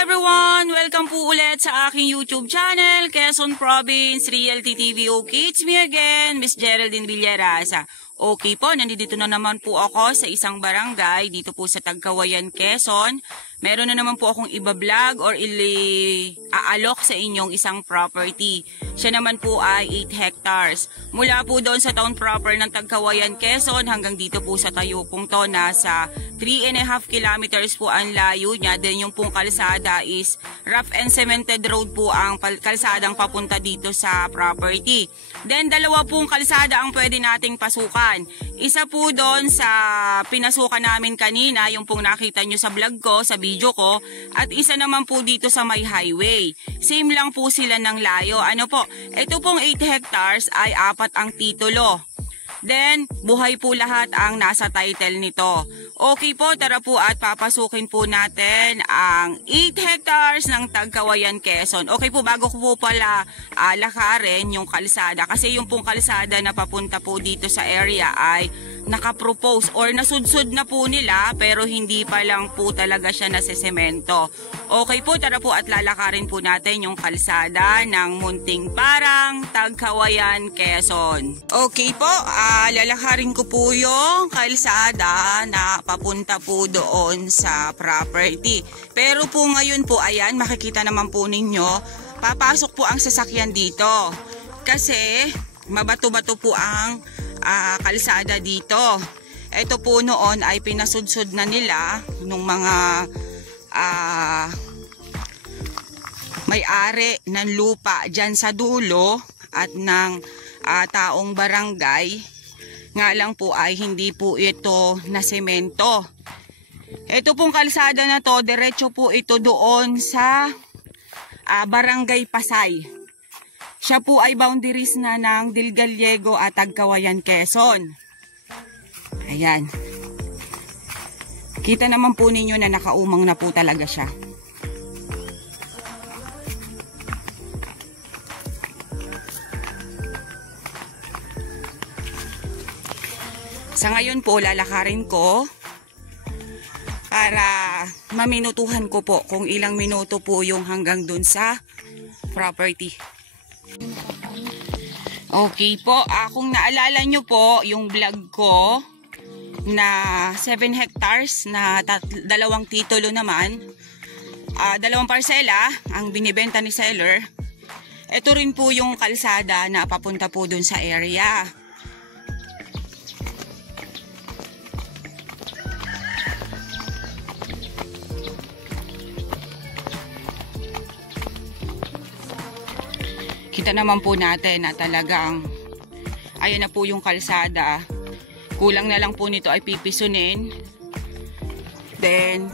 everyone! Welcome po ulit sa aking YouTube channel, Quezon Province Realty TV. Okay, it's me again, Miss Geraldine Villarasa. Okay po, nandito na naman po ako sa isang barangay dito po sa Tagkawayan, Quezon. Meron na naman po akong iba-vlog or aalok sa inyong isang property. Siya naman po ay 8 hectares. Mula po doon sa town proper ng Tagkawayan, Quezon hanggang dito po sa Tayupong to, nasa 3.5 kilometers po ang layo niya. Then yung pong kalsada is rough and cemented road po ang kalsadang papunta dito sa property. Then dalawa pong kalsada ang pwede nating pasukan. Isa po doon sa pinasukan namin kanina, yung pong nakita nyo sa vlog ko, sa video ko, at isa naman po dito sa may highway. Same lang po sila ng layo. Ano po, ito pong 8 hectares ay 4 ang titulo. Then, buhay po lahat ang nasa title nito. Okay po, tara po at papasukin po natin ang 8 hectares ng Tagkawayan, Quezon. Okay po, bago ko po pala lakarin yung kalsada. Kasi yung pong kalsada na papunta po dito sa area ay nakapropose or nasudsud na po nila, pero hindi pa lang po talaga siya nasisemento. Okay po, tara po at lalakarin po natin yung kalsada ng Munting Parang, Tagkawayan, Quezon. Okay po, lalakarin ko po yung kalsada na papunta po doon sa property. Pero po ngayon po, ayan, makikita naman po ninyo, papasok po ang sasakyan dito. Kasi mabato-bato po ang kalsada dito. Ito po noon ay pinasudsud na nila nung mga may-ari ng lupa dyan sa dulo at ng taong barangay. Nga lang po ay hindi po ito na semento. Ito pong kalsada na to, diretso po ito doon sa Barangay Pasay. Siya po ay boundaries na ng Dilgallego at Tagkawayan, Quezon. Ayan. Kita naman po ninyo na nakaumang na po talaga siya. Sa ngayon po, lalakarin ko para maminutuhan ko po kung ilang minuto po yung hanggang dun sa property. Okay po, kung naalala nyo po yung vlog ko na 7 hectares na dalawang titulo naman, dalawang parsela ang binibenta ni seller. Ito rin po yung kalsada na papunta po dun sa area. Kita naman po natin na talagang ayan na po yung kalsada. Kulang na lang po nito ay pipisunin. Then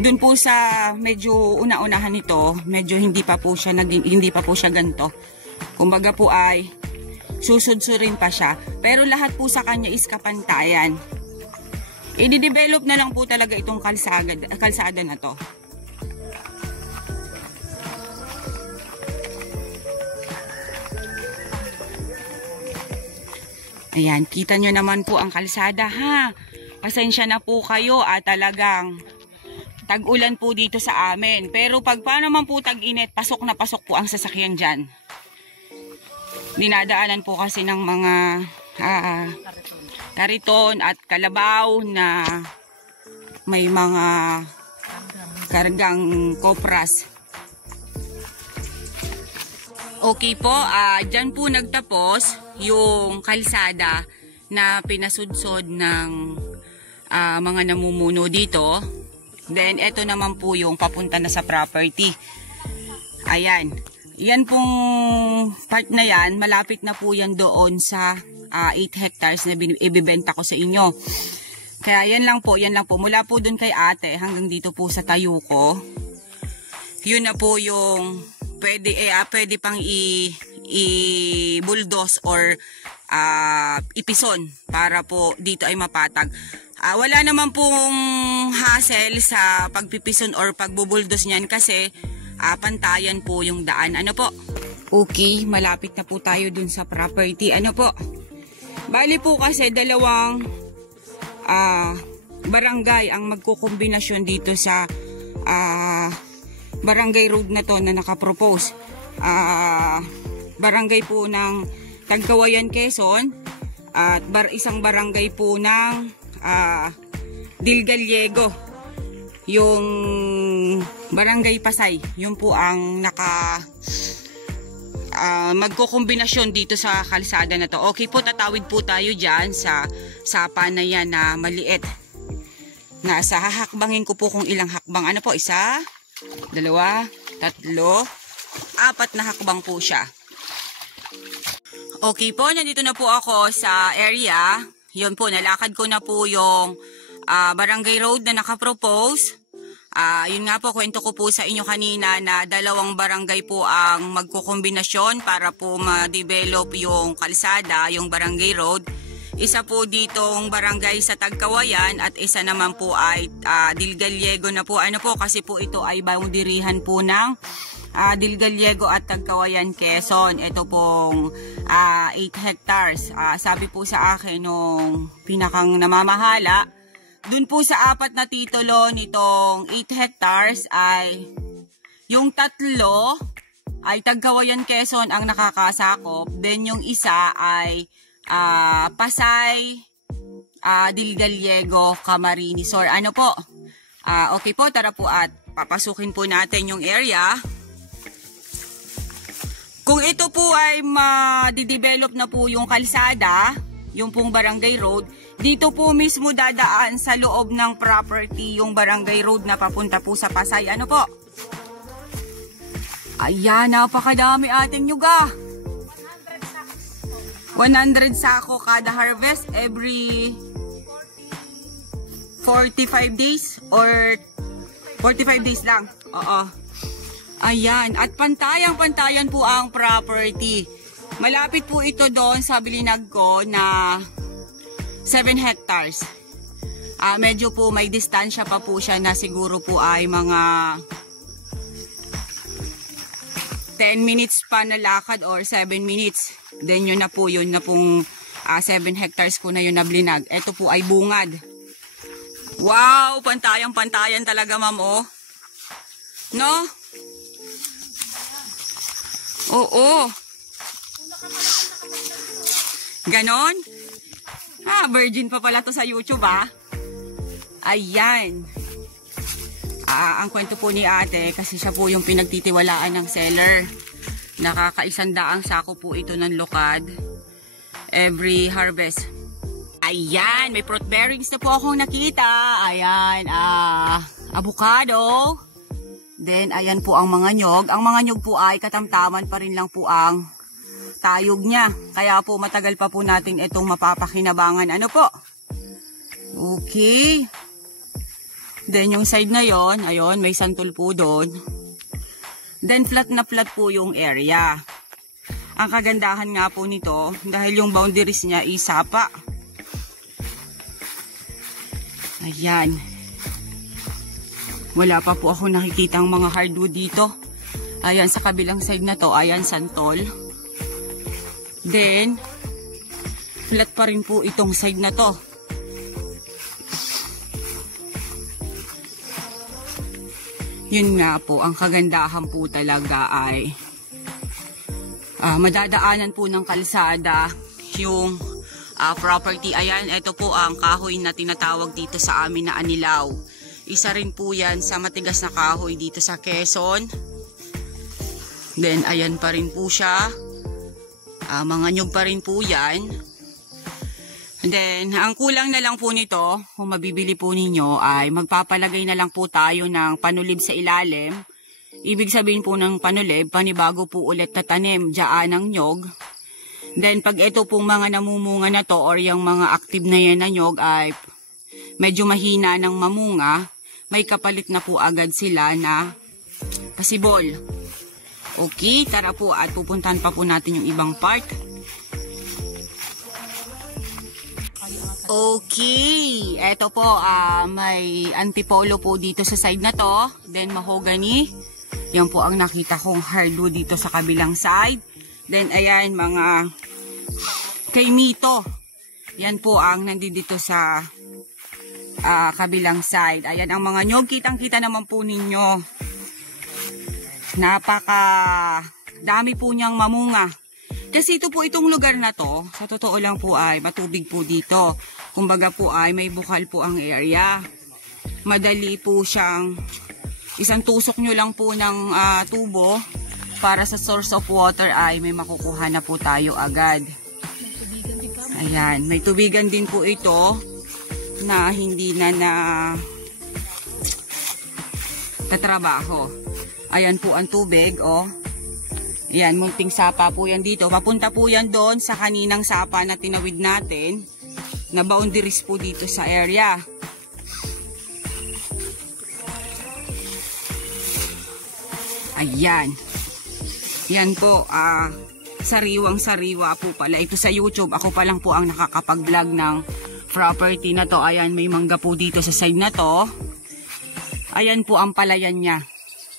dun po sa medyo una-unahan nito, medyo hindi pa po siya ganito. Kumbaga po ay susudsurin pa siya. Pero lahat po sa kanya is kapantayan. I-develop na lang po talaga itong kalsada na to. Ayan, kita nyo naman po ang kalsada ha. Pasensya na po kayo at talagang tag-ulan po dito sa amin. Pero pag pa naman po tag-init, pasok na pasok po ang sasakyan dyan. Dinadaanan po kasi ng mga kariton at kalabaw na may mga kargang kopras. Okay po, dyan po nagtapos yung kalsada na pinasudsod ng mga namumuno dito. Then, ito naman po yung papunta na sa property. Ayan. Yan pong part na yan, malapit na po yan doon sa 8 hectares na ibibenta ko sa inyo. Kaya yan lang po. Mula po doon kay ate hanggang dito po sa Tayuko. Yun na po yung pwede pang i-bulldoze or ipison para po dito ay mapatag. Wala naman pong hassle sa pagpipison or pagbubuldos niyan kasi pantayan po yung daan. Ano po? Okay, malapit na po tayo dun sa property. Ano po? Bali po kasi dalawang barangay ang magkukombinasyon dito sa barangay road na to na nakapropose. Barangay po ng Tagkawayan, Quezon, at isang barangay po ng Dilgaliego, yung barangay Pasay. Yun po ang magkukombinasyon dito sa kalsada na to. Okay po, tatawid po tayo dyan sa sapa na yan na maliit. Nasa hahakbangin ko po kung ilang hakbang. Ano po? 1, 2, 3, 4 na hakbang po siya. Okay po, nandito na po ako sa area. Yun po, nalakad ko na po yung barangay road na nakapropose. Yun nga po, kwento ko po sa inyo kanina na 2 barangay po ang magkukombinasyon para po ma-develop yung kalsada, yung barangay road. Isa po ditong barangay sa Tagkawayan at isa naman po ay Dilgaliego na po. Ano po, kasi po ito ay boundaryhan po ng Dilgaliego at Tagkawayan, Quezon. Ito pong 8 hectares. Sabi po sa akin nung pinakang namamahala, dun po sa 4 na titulo nitong 8 hectares ay yung 3 ay Tagkawayan, Quezon ang nakakasakop. Then yung isa ay Pasay, Dilgaliego, Camarines Sur. Ano po? Okay po, tara po at papasukin po natin yung area. Kung ito po ay ma-develop na po yung kalsada, yung pong barangay road, dito po mismo dadaan sa loob ng property yung barangay road na papunta po sa Pasay. Ano po? Ayan, napakadami ating nyuga. 100 sako kada harvest every 45 days or 45 days lang. Oo. Ayan, at pantayang-pantayan po ang property. Malapit po ito doon sa bilinag ko na 7 hectares. Medyo po may distansya pa po siya na siguro po ay mga 10 minutes pa na lakad or 7 minutes. Then yun na po yun na pong 7 hectares ko na yun na bilinag. Ito po ay bungad. Wow, pantayang-pantayan talaga, ma'am, oh. No? Oo. Ganon? Virgin pa pala to sa YouTube, Ayan. Ang kwento po ni ate, kasi siya po yung pinagtitiwalaan ng seller. Nakaka-100 sako po ito ng lokad every harvest. Ayan, may fruit bearings na po akong nakita. Ayan, avocado. Then, ayan po ang mga nyog. Ang mga nyog po ay katamtaman pa rin lang po ang tayog niya. Kaya po matagal pa po natin itong mapapakinabangan. Ano po? Okay. Then, yung side na yon, ayun, may santol po doon. Then, flat na flat po yung area. Ang kagandahan nga po nito, dahil yung boundaries niya isapa. Ayan. Wala pa po ako nakikitang mga hardwood dito. Ayan, sa kabilang side na to, ayan, santol. Then, flat pa rin po itong side na to. Yun nga po, ang kagandahan po talaga ay madadaanan po ng kalsada yung property. Ayan, ito po ang kahoy na tinatawag dito sa amin na anilaw. Isa rin po yan sa matigas na kahoy dito sa Quezon. Then, ayan pa rin po siya. Mga nyug pa rin po yan. Then, ang kulang na lang po nito, kung mabibili po ninyo, ay magpapalagay na lang po tayo ng panulib sa ilalim. Ibig sabihin po ng panulib, panibago po ulit tatanim dyan ng nyog. Then, pag ito pong mga namumunga na to, or yung mga active na yan na nyog, ay medyo mahina ng mamunga, may kapalit na po agad sila na pasibol. Okay, tara po at pupuntahan pa po natin yung ibang part. Okay, eto po, may antipolo po dito sa side na to. Then mahogany. Yan po ang nakita kong hardwood dito sa kabilang side. Then ayan, mga kay Mito. Yan po ang nandito sa kabilang side. Ayan ang mga nyog. Kitang-kita naman po ninyo. Napaka dami po niyang mamunga. Kasi ito po itong lugar na to, sa totoo lang po ay matubig po dito. Kumbaga po ay may bukal po ang area. Madali po siyang isang tusok nyo lang po ng tubo para sa source of water ay may makukuha na po tayo agad. Ayan, may tubigan din po ito na hindi na tatrabaho. Ayan po ang tubig, oh. Ayan, munting sapa po yan dito. Papunta po yan doon sa kaninang sapa na tinawid natin na boundaries po dito sa area. Ayan. Yan po, sariwang-sariwa po pala. Ito sa YouTube, ako pa lang po ang nakakapag-vlog ng property na to. Ayan, may mangga po dito sa side na to. Ayan po ang palayan niya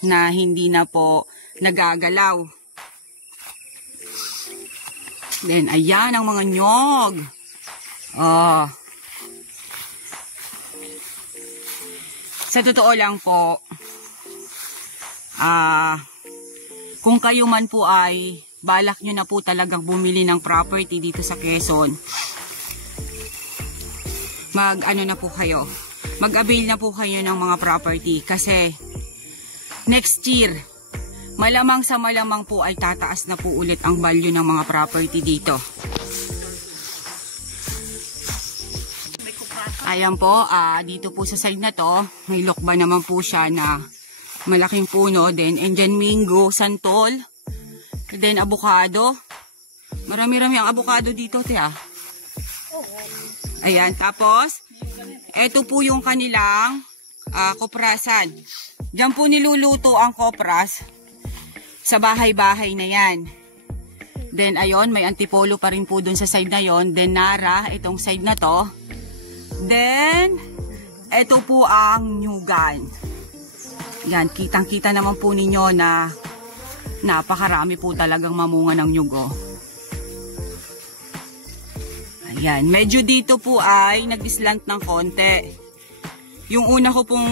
na hindi na po nagagalaw. Then, ayan ang mga nyog. Oh. Sa totoo lang po, kung kayo man po ay balak nyo na po talagang bumili ng property dito sa Quezon, mag-ano na po kayo, mag-avail na po kayo ng mga property kasi next year, malamang sa malamang po ay tataas na po ulit ang value ng mga property dito. Ayan po, dito po sa side na to, may lokba naman po siya na malaking puno. Then, Indian mango, santol. Then, avocado. Marami-rami ang avocado dito, tiya. Ayan, tapos, eto po yung kanilang koprasan. Diyan po niluluto ang kopras. Sa bahay-bahay na yan. Then, ayun, may antipolo pa rin po dun sa side na yon. Then, nara, itong side na to. Then, ito po ang nyugan. Yan, kitang-kita naman po ninyo na napakarami po talagang mamunga ng nyugo. Ayan, medyo dito po ay nag-islant ng konti. Yung una ko pong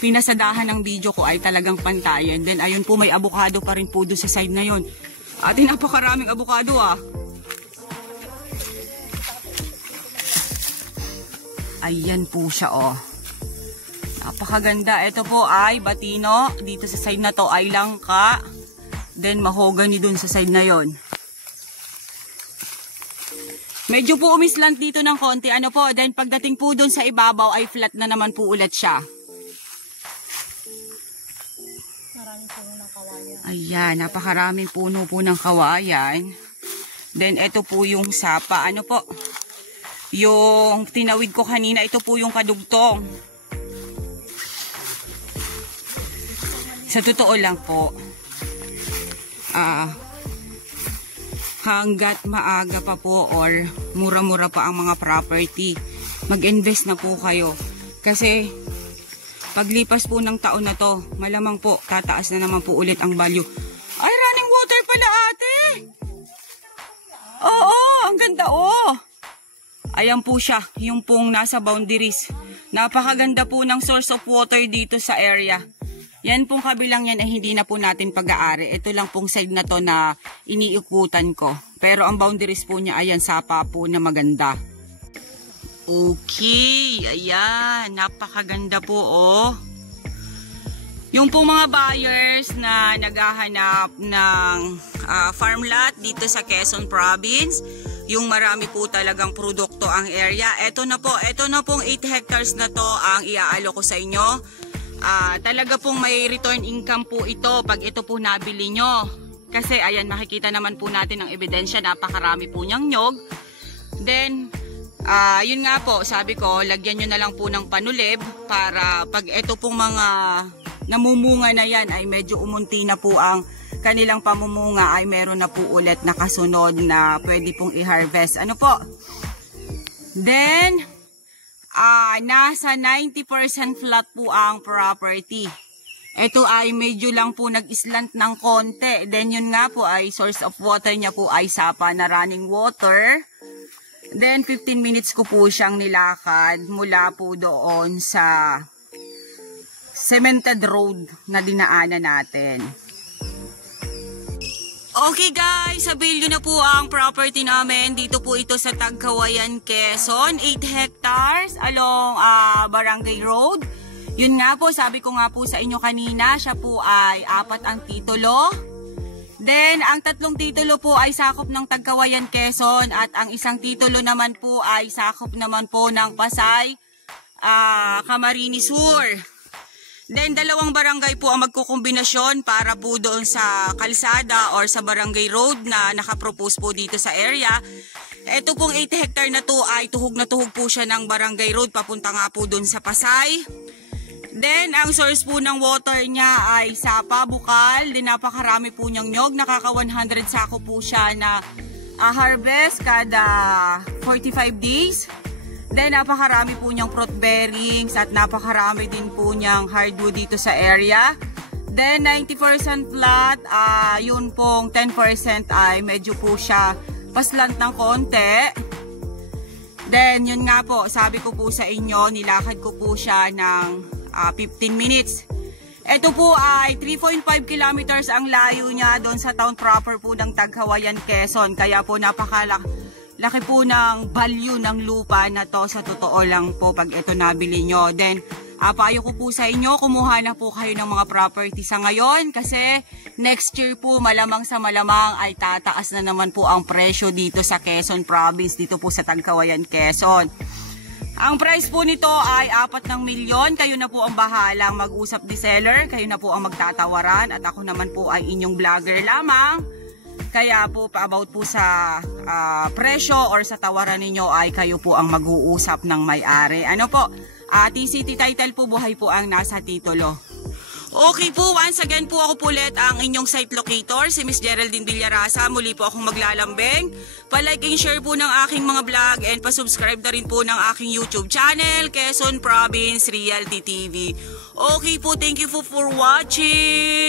pinasadahan ng video ko ay talagang pantayan. Then ayun po, may avocado pa rin po doon sa side na yon. At napakaraming avocado Ayan po siya Napakaganda. Ito po ay batino. Dito sa side na to ay langka. Then mahogany doon sa side na yon. Medyo po umislant dito ng konti. Ano po, then pagdating po doon sa ibabaw ay flat na naman po ulit siya. Maraming puno ng kawayan. Ayan, napakaraming puno po ng kawayan. Then ito po yung sapa. Ano po, yung tinawid ko kanina, ito po yung kadugtong. Sa totoo lang po, hanggat maaga pa po or mura-mura pa ang mga property, mag-invest na po kayo. Kasi paglipas po ng taon na to, malamang po tataas na naman po ulit ang value. Ay, running water pala ate! Oo, ang ganda Ayan po siya, yung pong nasa boundaries. Napakaganda po ng source of water dito sa area. Yan pong kabilang yan ay hindi na po natin pag-aari. Ito lang pong side na to na iniikutan ko. Pero ang boundaries po niya, ayan, sapa po na maganda. Okay, ayan, napakaganda po Yung pong mga buyers na naghahanap ng farm lot dito sa Quezon Province, yung marami po talagang produkto ang area. Ito na pong 8 hectares na to ang iaalo ko sa inyo. Talaga pong may return income po ito pag ito po nabili nyo. Kasi ayan, makikita naman po natin ang ebidensya, napakarami po niyang nyog. Then, yun nga po, sabi ko, lagyan nyo na lang po ng panulib para pag ito pong mga namumunga na yan ay medyo umunti na po ang kanilang pamumunga, ay meron na po ulit na kasunod na pwede pong i-harvest. Ano po? Then, nasa 90% flat po ang property. Ito ay medyo lang po nag-islant ng konti. Then yun nga po ay source of water niya po ay sapa na running water. Then 15 minutes ko po siyang nilakad mula po doon sa cemented road na dinaanan natin. Okay guys, sabihin nyo na po ang property namin. Dito po ito sa Tagkawayan, Quezon. 8 hectares along Barangay Road. Yun nga po, sabi ko nga po sa inyo kanina, siya po ay 4 ang titulo. Then, ang 3 titulo po ay sakop ng Tagkawayan, Quezon. At ang isang titulo naman po ay sakop naman po ng Pasay, Camarines Sur. Then, 2 barangay po ang magkukombinasyon para po doon sa kalsada or sa barangay road na nakapropose po dito sa area. Ito pong 8 hectare na to ay tuhog na tuhog po siya ng barangay road papunta nga po doon sa Pasay. Then, ang source po ng water niya ay Sapa, Bukal. Then, napakarami po niyang nyog. Nakaka 100 sako po siya na harvest kada 45 days. Then, napakarami po niyang fruit bearings at napakarami din po niyang hardwood dito sa area. Then, 90% flat, yun pong 10% ay medyo po siya paslant ng konti. Then, yun nga po, sabi ko po sa inyo, nilakad ko po siya ng 15 minutes. Ito po ay 3.5 kilometers ang layo niya doon sa town proper po ng Tagkawayan, Quezon. Kaya po napakalaki po ng value ng lupa na to sa totoo lang po pag ito nabili nyo. Then, payo ko po sa inyo, kumuha na po kayo ng mga property sa ngayon kasi next year po malamang sa malamang ay tataas na naman po ang presyo dito sa Quezon Province, dito po sa Tagkawayan, Quezon. Ang price po nito ay 4 milyon. Kayo na po ang bahalang mag-usap ni seller. Kayo na po ang magtatawaran. At ako naman po ay inyong vlogger lamang. Kaya po pa-about po sa presyo or sa tawaran ninyo ay kayo po ang mag-uusap ng may-ari. Ano po? TCT title po, buhay po ang nasa titulo. Okay po, once again po ako ulit ang inyong site locator, si Miss Geraldine Villarasa. Muli po akong maglalambing. Pa-like and share po ng aking mga vlog and pa-subscribe na rin po ng aking YouTube channel, Quezon Province Realty TV. Okay po, thank you for watching.